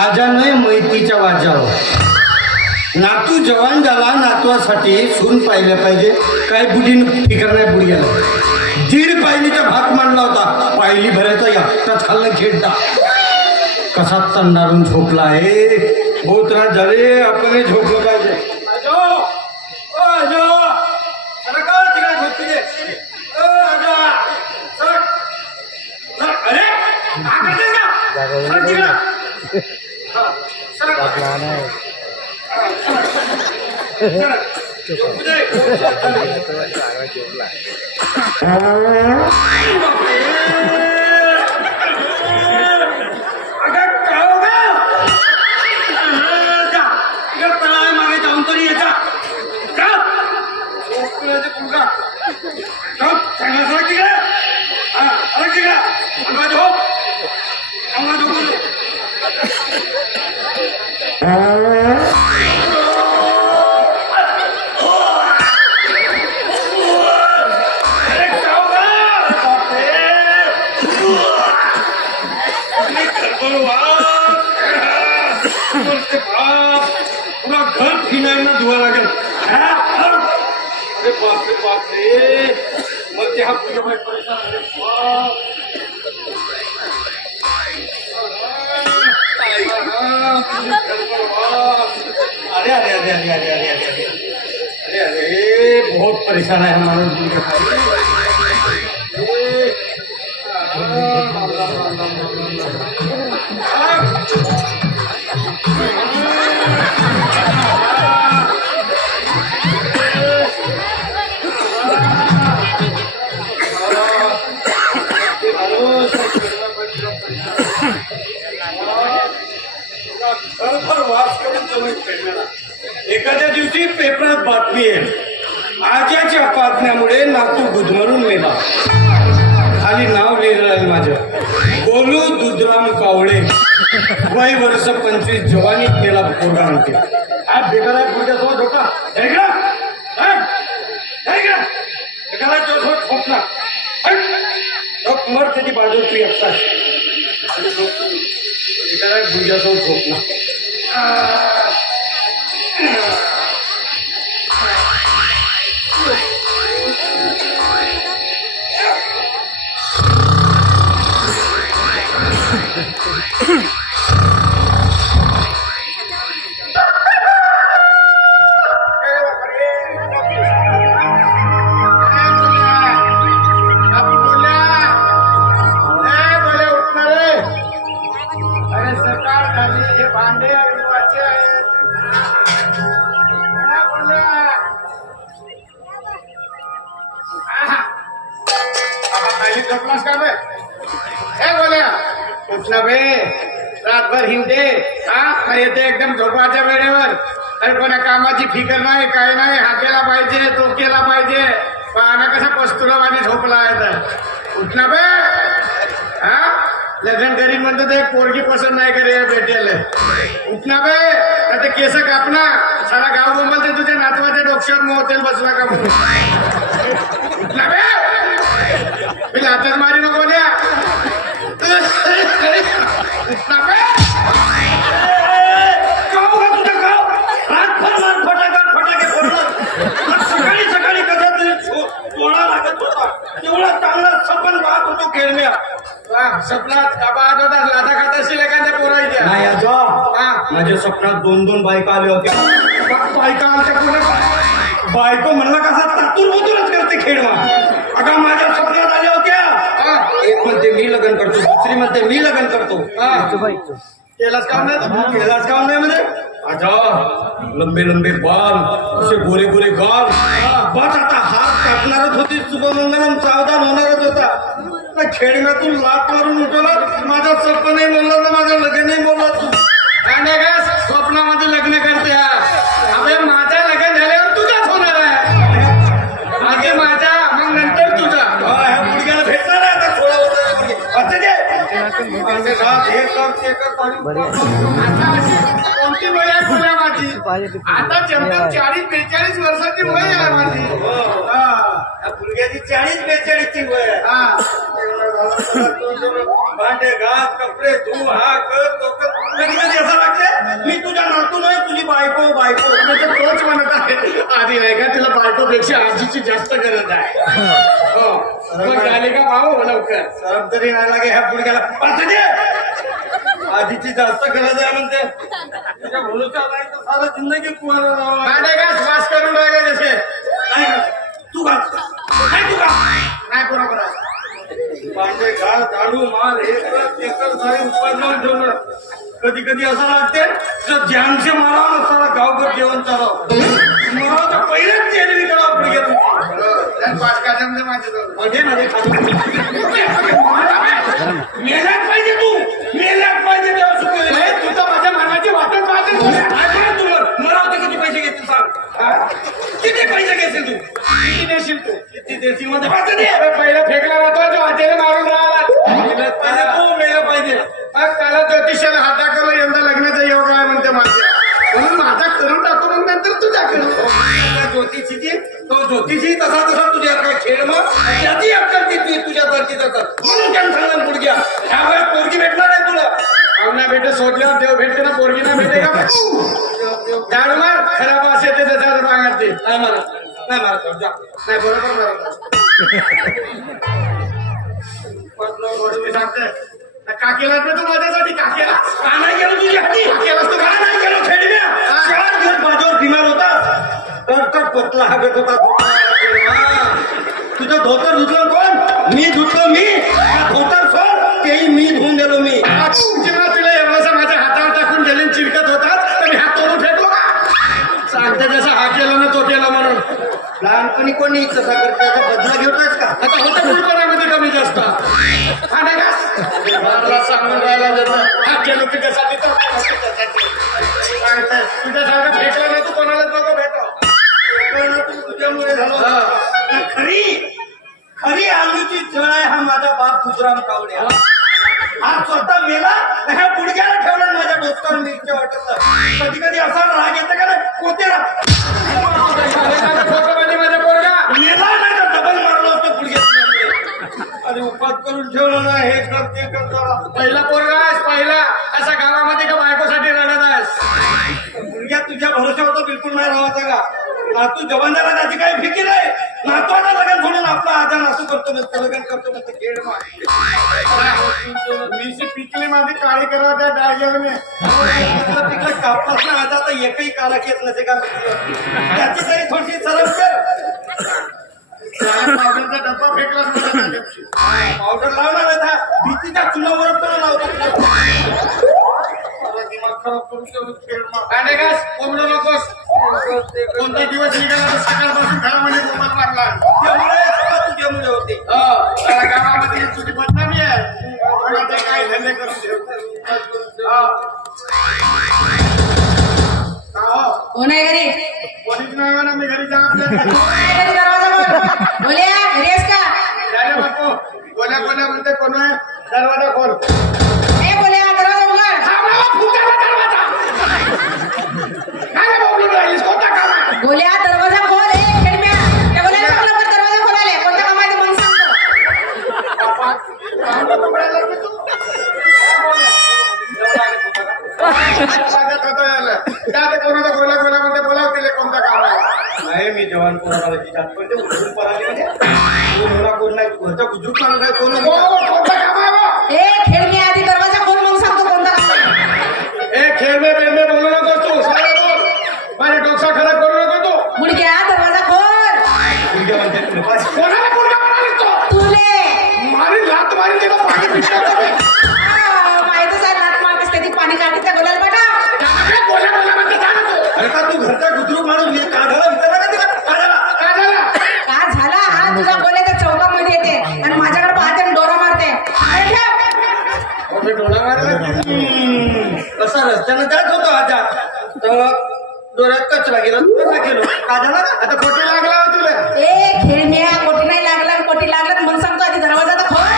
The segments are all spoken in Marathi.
आजा नाही मैतीच्या वाजावर नातू जवान झाला नातवासाठी सून पाहिलं पाहिजे. काय बुडीनं फिकर नाही बुडीला दीड पायलीचा भात मांडला होता. पायली भरायचा एकटाच खाल्ला खेळता कसा तंडारून झोपला आहे. बहुत त्रास झाले. आपण झोपलं पाहिजे. पूरा घर फिनाईलनं धुवा लागेल. अरे बापरे बापरे. मग ते हा पूजा अरे अरे अरे अरे अरे अरे अरे अरे अरे बहुत परेशान है हमारा. एखाद्या दिवशी पेपरात बातमी आहे आजाच्या पातण्यामुळे नातू गुदमरून मेला. खाली नाव लिहिलं आहे माझं गोलू दुधराम कावळे वय वर्ष 25 जवानी केला पोरगा आणते. हा बेकार आहे पुढच्यासोबत होता एखादा जोसोबत खोपला मर त्याची बाजू तू एकटाच बेकार आहे पुढच्यासोबत खोपला. रातभर हिंडे हा येते एकदम झोपाच्या वेळेवर. तर कोणा कामाची फिकर नाही काय नाही. हा केला पाहिजे तो केला पाहिजे. पाहणं कसा पस्तुरावाने झोपला आहे तर उठना बे. हा लग्न करी म्हणतो ते पोरगी पसंत नाही करे भेटेल. उठना बे आता केस कापना. सारा गाव बोंबलते तुझ्या नातवाच्या डोक्यावर मोतेल बसला का म्हणून. उठना बे मी लातर मारी नको द्या. सकाळी सकाळी कसा तरी तोडा लागत होता. तेवढा चांगला सपन पाहत होतो खेळम्या. स्वप्नात पाहत होता लाथा खात असेल एखाद्या पोरायच्या. नाही माझ्या स्वप्नात 2-2 बायका आल्या होत्या. बायका आमच्या बायको म्हणला कसा तातूर करते खेळवा. अगं माझ्या स्वप्नात आल्या होत्या. एक म्हणते मी लग्न करतो दुसरी म्हणते मी लग्न करतो. केलाच काम नाही म्हणजे अच्छा लंबे लंबे बाल असे गोरे गोरे गाल. बस आता हात कापणारच होती शुभमंगलम सावधान होणारच होता. खेळण्यातून लाट मारून उठवला. माझा सप्प नाही म्हणलं तर माझं लग्न माझे घात हे कर ते कर आता अशी कोणती वय आहे तुला माझी आता जमतात 40-42 वर्षाची वय आहे माझी मुलग्याची 40-42 ची वय आहे भांडे घात कपडे धू हा कर तो कर कधी कधी असं वाटते मी तुझ्या नातू नाही तुझी बायको म्हणजे तोच म्हणत आहे आधी नाही का तुला बायकोपेक्षा आजीची जास्त गरज आहे हो मग झाली का भाऊ लवकर सरब तरी नाही लागे ह्या पुढग्याला आधीची जास्त गरज आहे म्हणते तुझ्या भरोसा नाही तर सारा जिंदगी कुमार भांडे घात श्वास करून राहिले जसे तू घाल नाही बरोबर आहे भांडे घाल झाडू मार हे कर ते कर सारे उपाय लावून ठेवलं कधी कधी असं वाटते तर ध्यानचे मारावं नसताना गावभर जेवण चालावं मला तर पहिलेच चेनवी करावं पुढे मेल्यात पाहिजे तू मेल्यात पाहिजे तेव्हा तुझं माझ्या मनाची वाटत पाहिजे तुला मला होते किती पैसे घेतील सांग किती पैसे घेशील तू किती देशील तू किती देशील मध्ये पहिला फेकला जातो जो हातेने मारून राहिला पाहिजे तू मेलं पाहिजे त्याला ज्योतिषाला हाता करून यंदा लग्नाचा योग आहे म्हणते माझ्या म्हणून माझा करून टाकू मग नंतर तुझ्या करू ज्योतिषीची तो ज्योतिषी तसा तुझ्या काय खेळ मग त्याची अक्कल ती तुझ्या तरची जातात म्हणून त्यानं सांगणार पुढग्या ह्या वेळेस पोरगी भेटणार नाही तुला आमना भेटे सोडल्यावर देव भेटते ना पोरगी ना भेटे का झाड मार खराब असे ते त्याच्यावर मागते नाही मारत नाही बरोबर सांगते का केलास तू माझ्यासाठी का केला का नाही केलं तुझ्यासाठी केलास तू का नाही केलं खेळण्या 4 दिवस माझ्यावर बिमार होता तर पतला हागत होता तुझं धोतर धुतलं कोण मी धुतलं मी धोतर सोड तेही मी धुवून गेलो मी जेव्हा तुला एवढासा माझ्या हातावर टाकून गेले चिरकत होतात तर मी हात तोडून फेकलो का सांगते जसं हा केला ना तो केला म्हणून लहानपणी कोणी कसा करते आता बदला घेतोयस का आता होतं फुलपणामध्ये कमी जास्त मला सांगून राहिला हात गेलो तुझ्यासाठी तुझ्यासारखं भेटला नाही तू कोणालाच नको भेटो तुझ्यामुळे झालं खरी आलूची झळ आहे हा माझा बाप गुजराम कावड्या हा स्वतः मेला ह्या पुढग्याला ठेवलं माझ्या डोक्यावर मिरच्या वाटत कधी कधी असा राग येतं का कोतेला माझ्या पोरगा मेला नाही तर डबल मारलं होतं पुढग्यात अरे उपास करून ठेवलं ना हे कर ते कर पहिला पोरगा आहेस पहिला असा गावामध्ये का बायकोसाठी रडत आहेस मुलग्या तुझ्या भरोश्यावर बिलकुल नाही राहायचा का नातू जवान झाला त्याची काही फिकीर आहे नातवाला लग्न सोडून आपला आजार असू करतो नसतं लग्न करतो नसतं खेळ मी पिकली माझी काळी करा त्या डायग्याने पिकलं कापलास ना आता तर एकही काला घेत नसे का त्याची तरी थोडीशी सरस कर पावडरचा डब्बा फेकला पावडर लावणार आता भीतीच्या चुनावर पण लावतो दिमाग खराब करून खेळ कोंबडू नकोस कोणता दिवस निघाला तर सकाळपासून घरामध्ये मोबाईल मारला त्यामुळे तुझ्यामुळे होते त्या गावामध्ये तुझी बदनामी आहे ते काही धंदे करून कोण आहे घरी कोणीच नाही ना मी घरी जा आपल्या बोल्या घरी आहेस का बापू बोल्या म्हणते कोण आहे दरवाजा खोल बोल्या दरवाजा बोल्या दरवाजा खोल दरवाजा खोलायला कोणत्या कामाचे मन सांगतो बोलाव तिला कोणता काम आहे नाही मी जवान कोणाची जात पण ते उठून पळाली म्हणजे कोण नाही घरचा बुजुर्ग माणूस आहे कोणता काम आहे खेळ मी आधी दरवाजा खोल मग सांगतो कोणता काम आहे खेळमे बेळमे बोलू नको तू माझ्या डोसा खराब करू नको तू मुडक्या दरवाजा खोल कोणाला मुलगा म्हणालीस तो तुले मारी लात मारी तेव्हा पाणी पिशा माहितच आहे लात मारतेस त्याची पाणी काढते बोलायला बेटा अरे का तू घरचा गुजरूक माणूस का झाला विचारला का तिला का झाला हा तुझा बोले तर चौकामध्ये येते आणि माझ्याकडे पाहते आणि डोरा मारते डोळा मारला कसा रस्त्यानं जात होतो आता तर डोळ्यात कचरा गेला कसा गेलो का झाला आता खोटी लागला तुला खेळण्या कोटी नाही लागला कोटी लागला मग सांगतो आधी दरवाजा तर खोल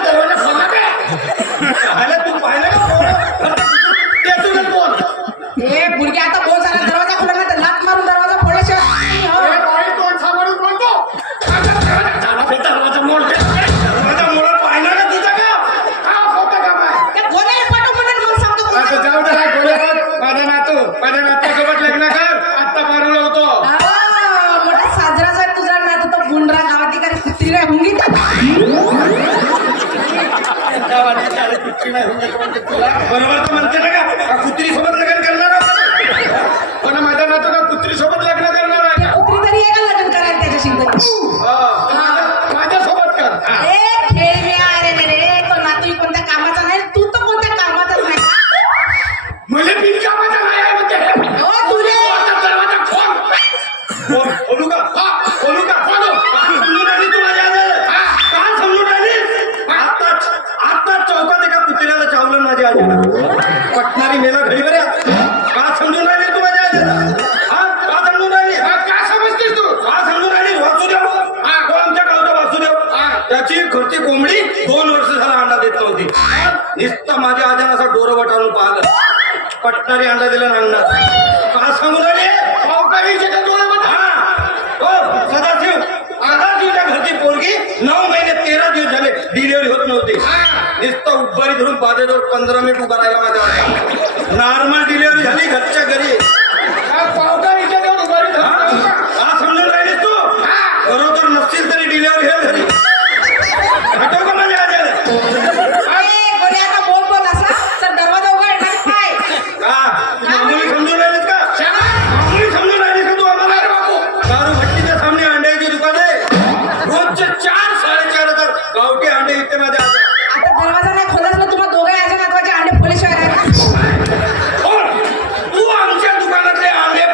दरवाजा खोला बरोबर तर म्हणते ना का कुत्री सोबत लग्न करणार पण माझ्या नातूला कुत्री सोबत लग्न करणार आहे कुत्री तरी आहे का लग्न करायला त्याच्याशी माझ्यासोबत कर खेळ मी अरे रे तो नातू कोणत्या कामाचा नाही तू तर कोणत्या कामाचाच नाही का मला बिनकामाचा नाही आहे म्हणते हो तुले दरवाजा खोल खोलू का खोलू का खोलू समजून आली तू माझ्या का समजून आली आता चौकात एका कुत्र्याला चावलं माझ्या आजीला पटणारी मेला घरी बऱ्या का समजून राहिली तू माझ्या आजीला का समजून राहिली का समजतेस तू का समजून राहिली वासुदेव आमच्या गावचा वासुदेव त्याची घरची कोंबडी 2 वर्ष झाला अंडा देत नव्हती नुसतं माझ्या आजीनं असं डोरं वटाळून पाहिलं पटणारी अंडा दिला अंडा का सांगून राहिले सदाशिवच्या घरची पोरगी 9 महिने 13 दिवस झाले डिलिव्हरी होत नव्हती नुसतं उभारी धरून बाधेजवळ 15 मिनिट उभा राहिला माझ्या नॉर्मल डिलिव्हरी झाली घरच्या घरी हा समजून राहिलीस तू बरोबर नसतील तरी डिलिव्हरी हे घरी हटव का माझ्या आता बोल बोल असा तर दरवाजा उघड काय मामुली समजून राहिलीस का मामुली समजून राहिलीस का तू आम्हाला दारू भट्टीच्या सामने अंड्याची दुकान आहे रोजचे 4-4.5 गावठी अंडे विकते माझ्या आता दरवाजा नाही खोलत ना तुम्हाला दोघे याच्या नातवाचे अंडे पोलीस तू आमच्या दुकानातले अंडे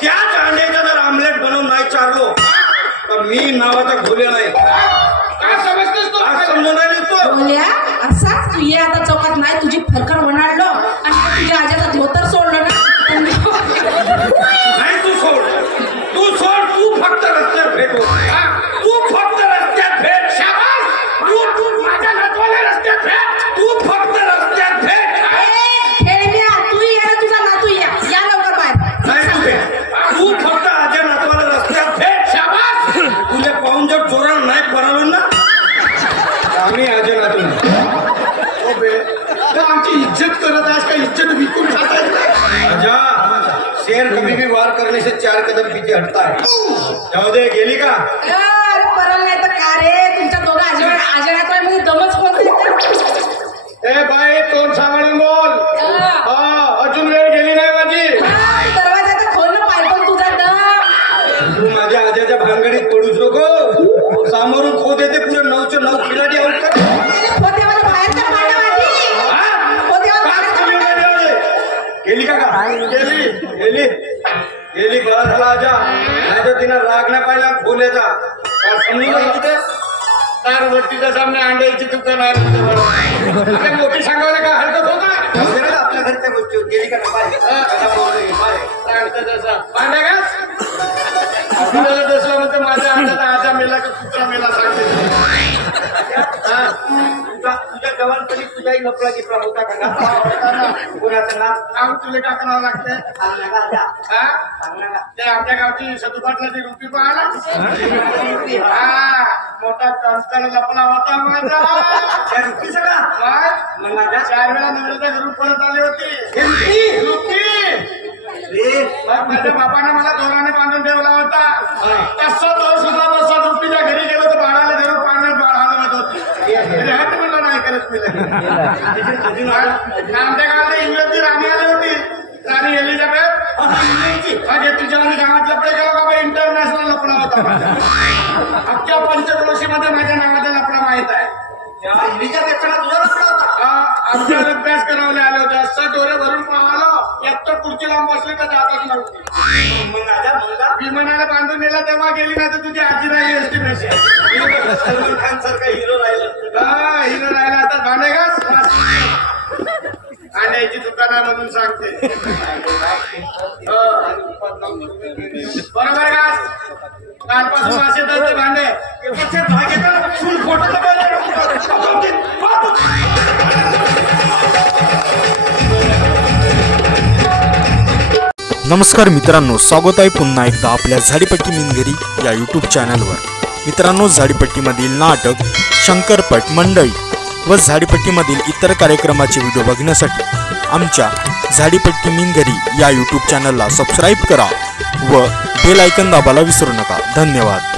त्याच अंड्याचा जर आमलेट बनवून नाही चारलो तर मी नावाचा घोले नाही काय समजतेस तू समजून राहिलीस तू बोल्या असा तू ये आता चौकात नाही तुझी फरकण वणाडलो आणि तुझ्या आज्याचा धोतर सोडलं ना नाही तू सोड तू फक्त रस्त्यात भेट तू फक्त रस्त्यात भेट शाबास तू माझ्या नातवाला रस्त्यात भेट तू फक्त रस्त्यात भेट खेळण्या तू ये ना तुझा नातू या लवकर बाहेर नाही तू भेट तू फक्त आजच्या नातवाला रस्त्यात भेट शाबास तुझ्या पाहून जर चोरण नाही परावून ना आम्ही आजच्या नातू आमची इज्जत करत आहेस का इज्जत विकून खात आहे शेर कभी भी वार करने से 4 कदम पीछे हटता है जाऊ दे गेली का अरे परल नाही तर का रे तुमच्या दोघा आजोळ्यात मध्ये दमच कोणते ए बाई तोंड सांभाळून बोल अजून वेळ गेली नाही माझी दरवाजा तर खोलणं पाहिजे तुझा दम तू माझ्या आज्याच्या भानगडीत पडूच नको सामोरून खो देते पुढे 9चे 9 खिलाडी आउट कर खोट्यामध्ये बाहेर तर पाडा माझी गेली का गेली बरा झाला आजा नाही तर तिनं राग नाही पाहिला खोल्याचा काय समजून तिथे तार भट्टीच्या सामने अंड्याची दुकान आहे मोठी सांगायला का हरकत होता आपल्या घरच्या गोष्टीवर गेली का भांड्या का दसला म्हणते माझ्या अंड्याचा आजा मेला का कुत्रा मेला सांगते तुझ्या जवानपणी तुझाही नपला गिपला होता का कोणाचं नाव तुला का करावं लागतंय ते आमच्या गावची सदुपाटलाची रुपी पाहिला मोठा कंस्कार लपला होता माझा त्या रुपी सगळा माझ्या 4 वेळा नवऱ्याच्या घरून परत आली होती माझ्या बापाने मला दोराने बांधून ठेवला होता तसं तो सुद्धा बसा रुपीच्या घरी गेलो तर बाळाला धरून पाण्यात बाळ हलवत होती हात म्हणलं नाही करत मी आमच्या गावात इंग्रजी राणी आली होती राणी एलिझाबेथ मागे तुझ्या आणि गावात लपडे गेलो बाबा इंटरनॅशनल लपडा होता अख्ख्या पंचक्रोशीमध्ये माझ्या नावाचा लपडा माहित आहे एलिझाबेथचा तुझा लपडा होता आमच्याला अभ्यास करावले आले होते असं डोळे भरून पाहिलं एक तर खुर्ची लावून बसली तर जातच नव्हती विमानाला बांधून नेला तेव्हा गेली ना तर तुझी आजी राहिली असती पैसे सलमान खान सारखा हिरो राहिला आता भांडे का आण्याची दुकानामधून सांगते बरोबर का कालपासून असे तर भांडे नमस्कार मित्रांनो, स्वागत आहे पुन्हा एकदा आपल्या झाडीपट्टी मिनघरी या यूट्यूब चॅनलवर. मित्रांनो, झाडीपट्टीमधील नाटक, शंकरपट मंडळी व झाडीपट्टीमधील इतर कार्यक्रमाचे व्हिडिओ बघण्यासाठी आमच्या झाडीपट्टी मिनघरी या यूट्यूब चॅनलला सबस्क्राईब करा व बेल आयकॉन दाबायला विसरू नका. धन्यवाद.